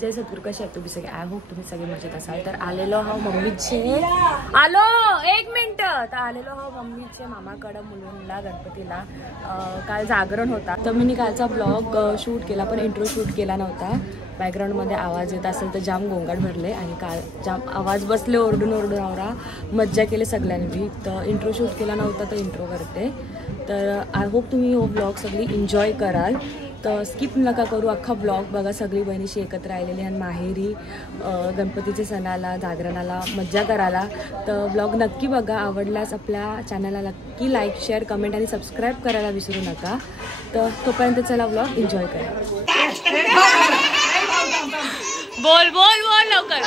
जय सद्गुरू, कसे आहेत तुम्ही सगळे? आय होप तुम्ही सगळे मजेत असाल. तर आलेलो हा मम्मीचे आलो 1 मिनिट तर आलेलो हा मम्मीचे मामाकडं मुलुंडला गणपतीला. काल जागरण होता तर मी कालचा ब्लॉग शूट केला पण इंट्रो शूट केला नव्हता. बॅकग्राऊंडमध्ये आवाज येत असेल तर जाम गोंगाट भरले आणि काल जाम आवाज बसले ओरडून ओरडून आवरा मज्जा केली सगळ्यांनी. तर इंट्रो शूट केला नव्हता तर इंट्रो करते. तर आय होप तुम्ही हो ब्लॉग सगळी एन्जॉय कराल. तर स्किप नका करू, अख्खा ब्लॉग बघा. सगळी बहिणीशी एकत्र राहिलेली आणि माहेरी गणपतीच्या सणाला जागरणाला मज्जा करायला. तर ब्लॉग नक्की बघा. आवडल्यास आपल्या चॅनलला नक्की लाईक शेअर कमेंट आणि सबस्क्राईब करायला विसरू नका. तर तोपर्यंत चला ब्लॉग एन्जॉय करा. बोल बोल बोल लवकर.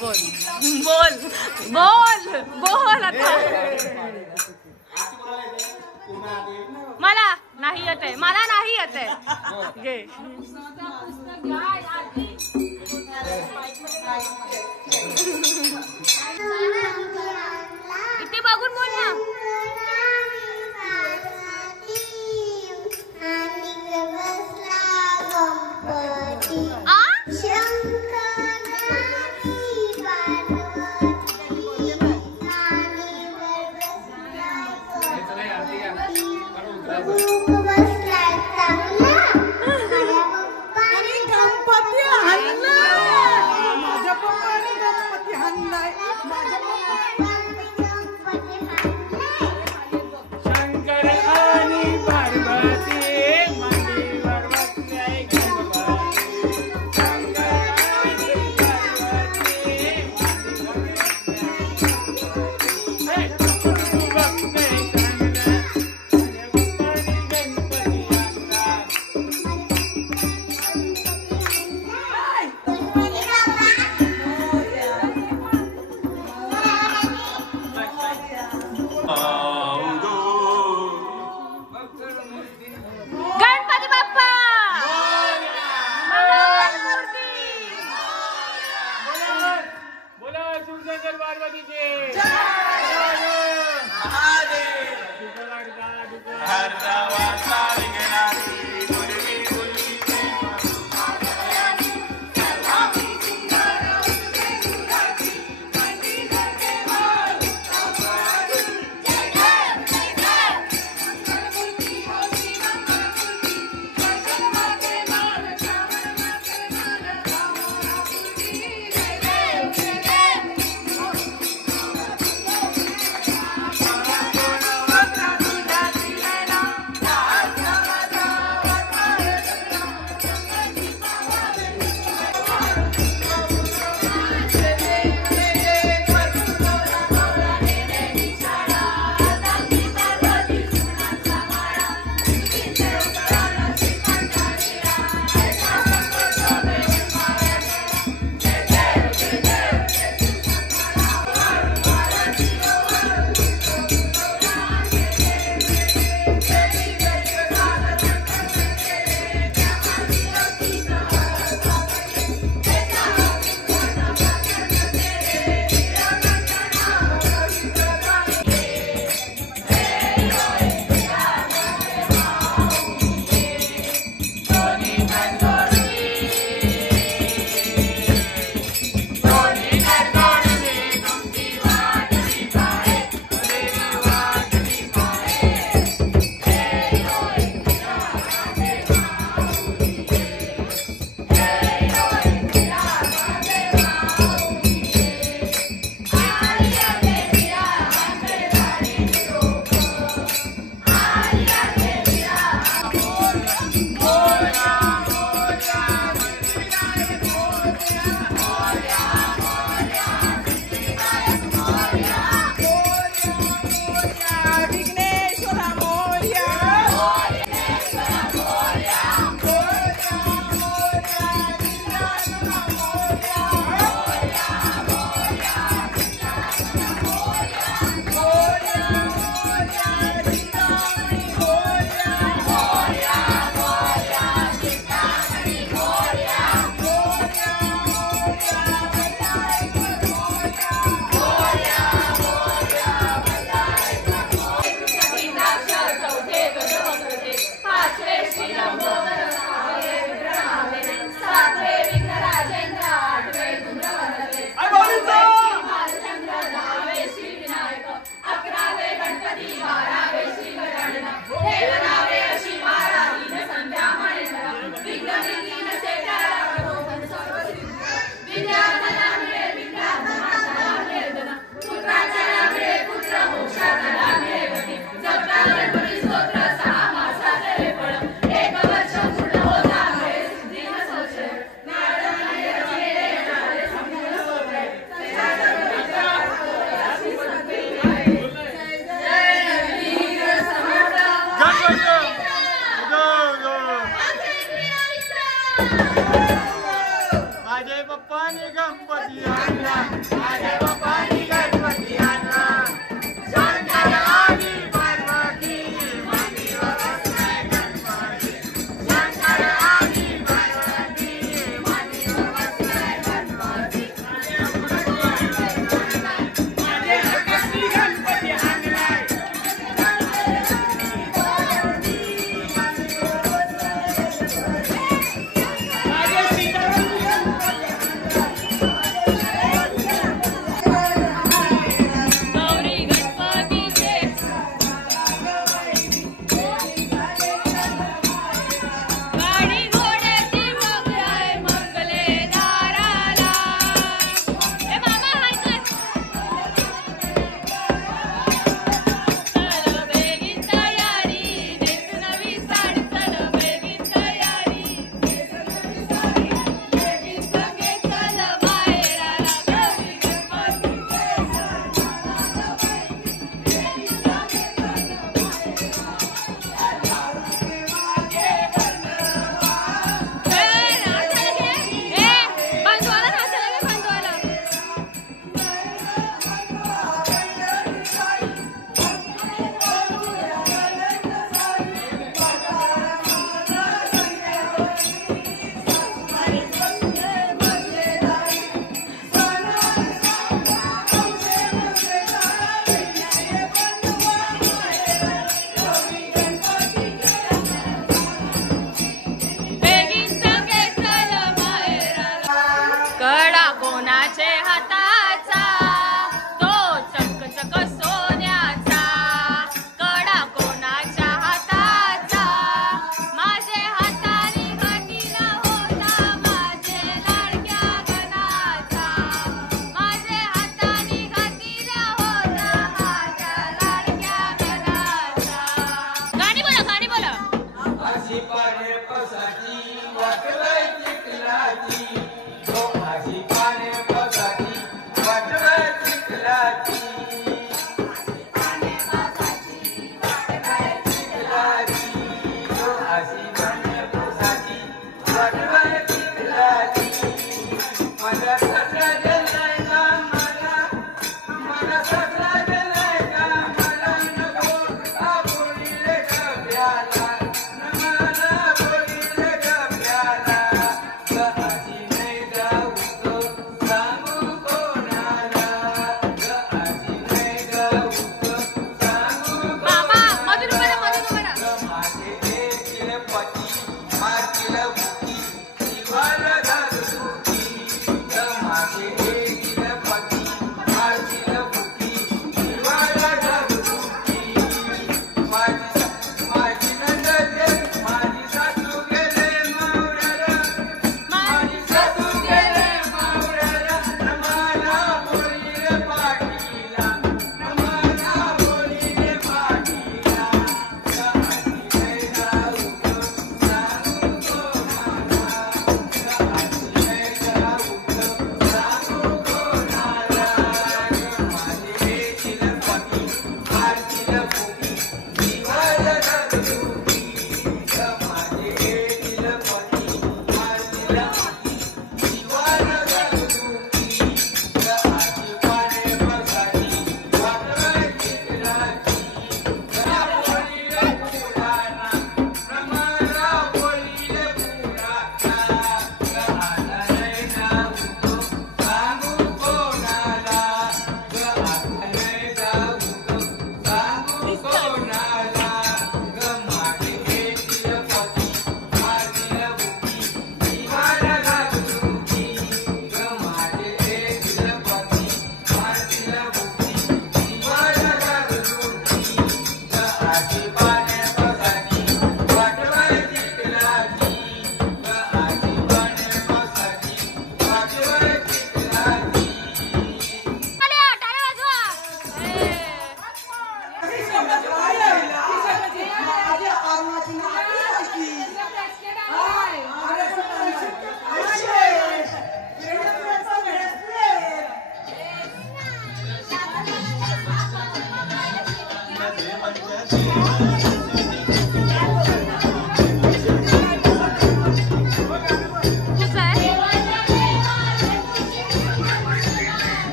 बोल बोल बोल बोल आता. मला नाही येत आहे, मला नाही येत आहे. घे इथे बघून बोल ना. माझे बाप्पाने गणपती आणला, माझे बाप्पाने गणपती आणला. शंकर आदी पार्वती मांडीवर बसलाय गणपती. शंकर आदी पार्वती मांडीवर बसलाय गणपती. माझे गणपती गणपती आणलाय.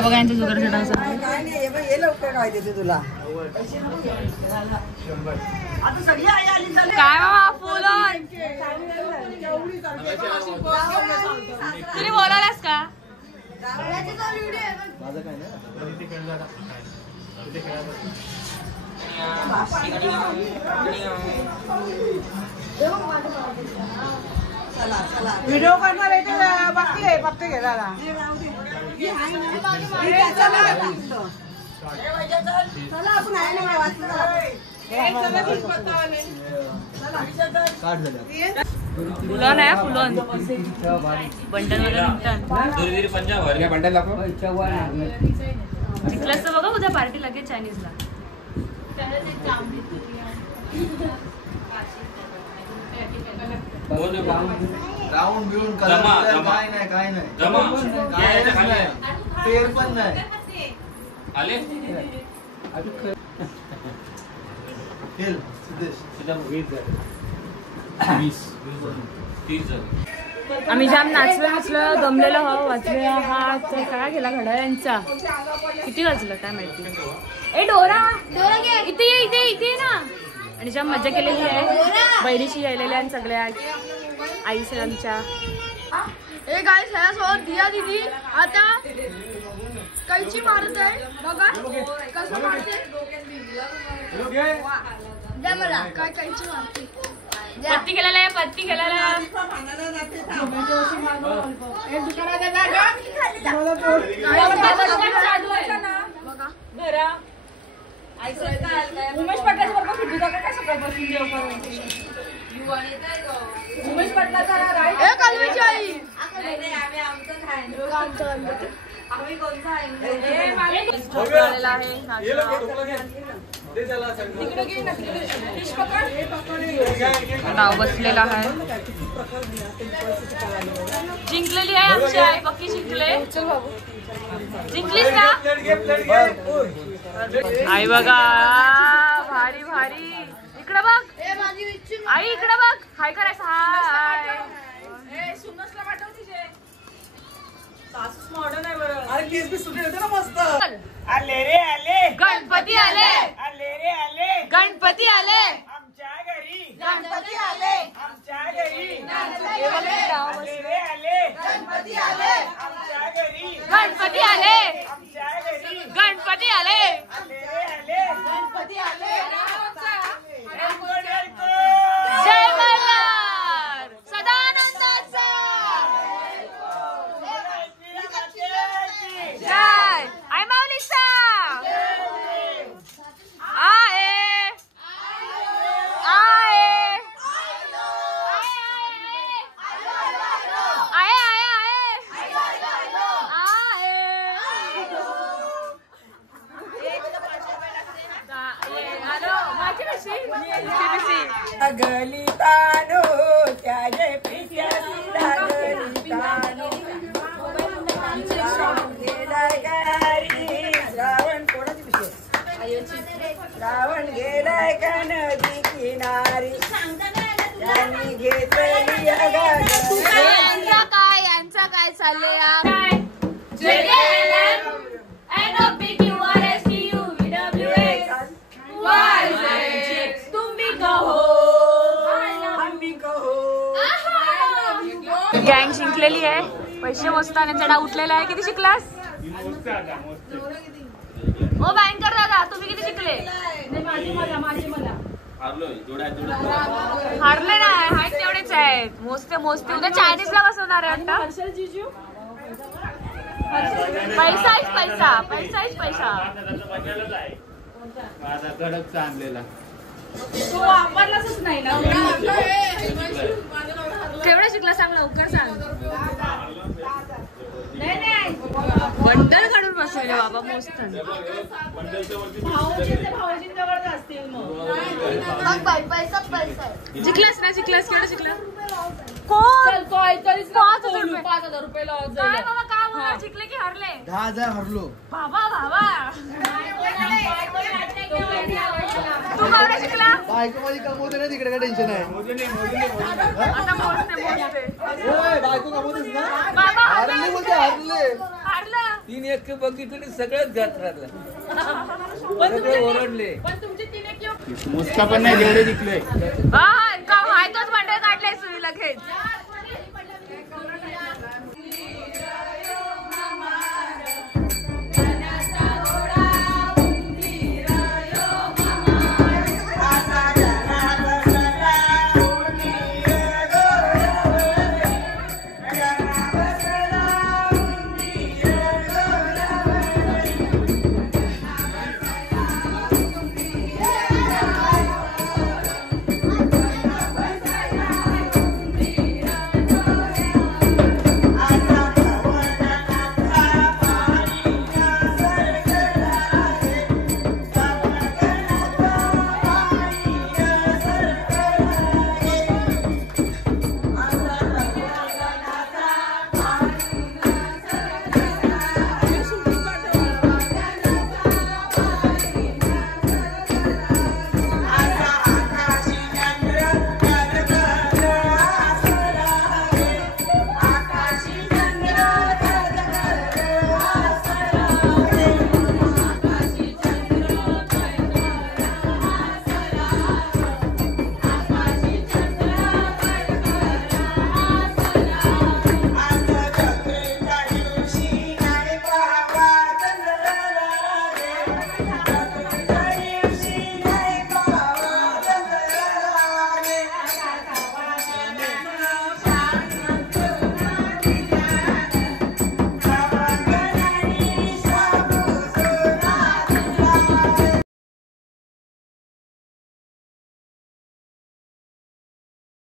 इथं बघा यांचं जुगारचं डान्स तुला काय बाबा फुलं तुम्ही बोलायलास का व्हिडिओ करणार आहे ते बाकी आहे फक्त घ्यायला फुलं नाही फुलं बंडल बंडल दाखव जिंकलंच तर बघा उद्या पार्टी लागेल चायनीजला राऊंड बिऊंड काय नाही पेर पण नाही आले खेळ सिद्धेश 20 आम्ही जाम नाचलं गमलेलो हो वाचले हा काय केला घड्याळ्यांचा किती वाजलं काय माहिती ए डोरा इथे ये इथे इथे ना आणि जाम मजा केलेली आहे बहिणीशी यायलेल्या आणि सगळ्या आईस आमच्या हे काय सोबत दिया दीदी आता कैची मारत आहे बघा कसं मारते द्या मला काय कैची मारते पत्ती केलेला आहे पत्ती केलेला उमेश पटलाच बरोबर फिरतो का काय सकाळपासून उमेश पटलाचा ए कालवीची आई नाव बसलेला आहे जिंकलेली आहे आमची आई पक्की जिंकले जिंकलीस ना आई बघा भारी भारी इकडे बघ आई इकडे बघ हाय करायचं हाय आले रे आले गणपती आले आले रे आले गणपती आले आमच्या घरी गणपती आले आमच्या घरी गणपती आले रे आले गणपती आले आमच्या घरी गणपती आले आमच्या घरी गणपती आले आले रे आले गणपती आले जय मल्हार सदानंदाचा जय आई माऊलीचा आए आए लागली तानो त्याचे पित्याची लागली तानो गेलाय गारी श्रावण कोणाची विषय श्रावण गेलाय का नदी किनारी त्यांनी घेतली यांचा काय चालले गँग जिंकलेली आहे पैसे मोजताना चढा उठलेला आहे किती शिकलास हो बँकर दादा तुम्ही किती शिकले हारले नाही हाईट तेवढेच आहेत मोजते मोजते उद्या चायनीजला बसवणार आहे आता पैसाच पैसा पैसाच पैसा माझा कडकचा आणलेला तो वापरलाच नाही ना केवढा शिकला सांग लवकर सांग नाही नाही बंडल काढून बसवले बाबा मोस्त जिंकलास ना जिंकलास केवढा शिकला कोण 5,000 रुपये काय बाबा काय बोलणार जिंकले की हरले 10,000 हरलो बाबा बाबा तू केवढा शिकला बायको माझी कमवते ना तिकडे काय टेन्शन आहे. आता मोजते. बायको कमवतेस ना. बाबा हारले बोलते हारले. हारलं. 3-1 बघितलं सगळंच घात राहिलं. पण सगळे ओरडले. तुमचे 3-1 मुस्का पण नाही जेवढे जिंकलोय. हा